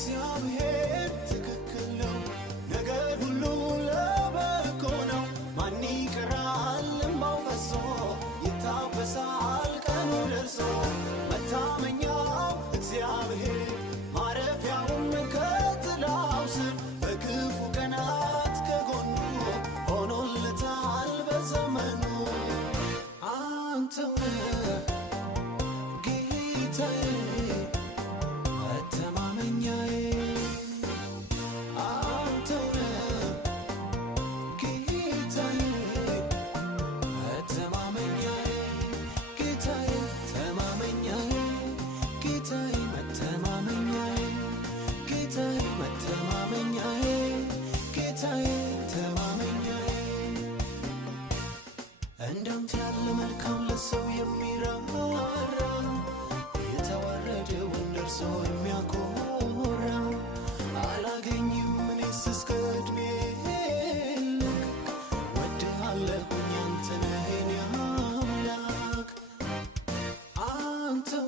እግዚአብሔር ትክክል ነው ነገር ሁሉ ለበጎ ነው ማን ይቀራል እምባው ፈሶ ይታበሳል ቀኑ ደርሶ መታመኛው እግዚአብሔር ማረፊያውም ከጥላው ስር በክፉ ቀናት ከጎኑ ሆኖለታል በዘመኑ አንተው ጌታዬ መተማመኛዬ አንተው ጌታዬ መተማመኛዬ ጌታዬ ተማመኛዬ ጌታዬ መተማመኛዬ ጌታዬ መተማመኛዬ ጌታዬ ተማመኛዬ እንዳንተ ያለ መልካም ለሰው የሚራራ የተዋረደውን ደርሶ የሚያኮራ አላገኝም እኔስ እስከ ዕድሜ ልክ ወድሃለሁኝ አንተ ነህ የኔ አምላክ አንተው